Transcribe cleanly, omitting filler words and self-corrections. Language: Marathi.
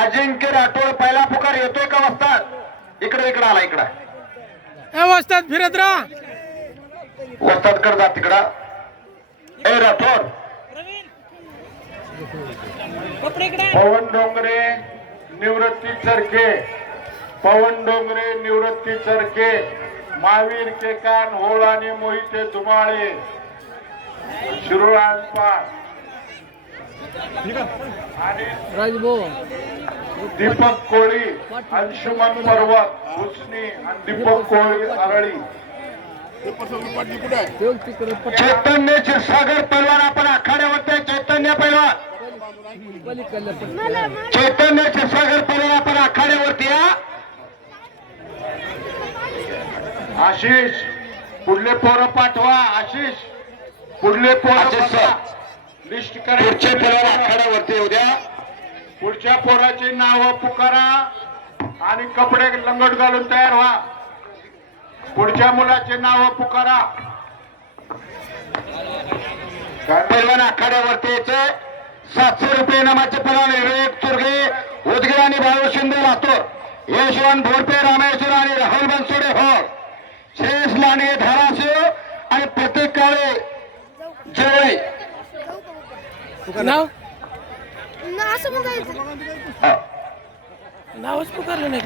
अजिंक्य राठोड पहिला पुकार येतोय का वस्ताद? इकडे इकडे आला इकडे वस्ताद फिरत राहा. वस्ताद कर जा तिकडं. ए राठोड पवन डोंगरे निवृत्ती चरखे, पवन डोंगरे निवृत्ती चरखे, महावीर केकान होळ आणि मोहिते धुमाळे, शिरोळांपार आणि दीपक कोळी, अंशुमन पर्वत हुसनी आणि दीपक कोळी अरळी. चैतन्य क्षीरसागर पैलवान आपण आखाड्यावरती. चैतन्य पैलवान, चैतन्य क्षीरसागर पैलवान आपण आखाड्यावरती या. आशिष पुढले पोरं पाठवा. आशिष पुढले पोरं लिस्ट करायचे. आखाड्यावरती उद्या पुढच्या पोराची नावं पुकारा आणि कपडे लंगोट घालून तयार व्हा. पुढच्या मुलाचे नाव पुकारा. पैलवान आखाड्यावरती यायचे. 700 रुपये नामाचे पैलवान विवेक चुरगे उदगीर आणि बाळू शिंदे लातूर, यशवंत भोरपे रामेश्वर आणि राहुल बनसोडे हो, श्रेयस लांडगे धाराशिव आणि प्रतीक काळे जवळी. नाव नावच पुकारलं नाही.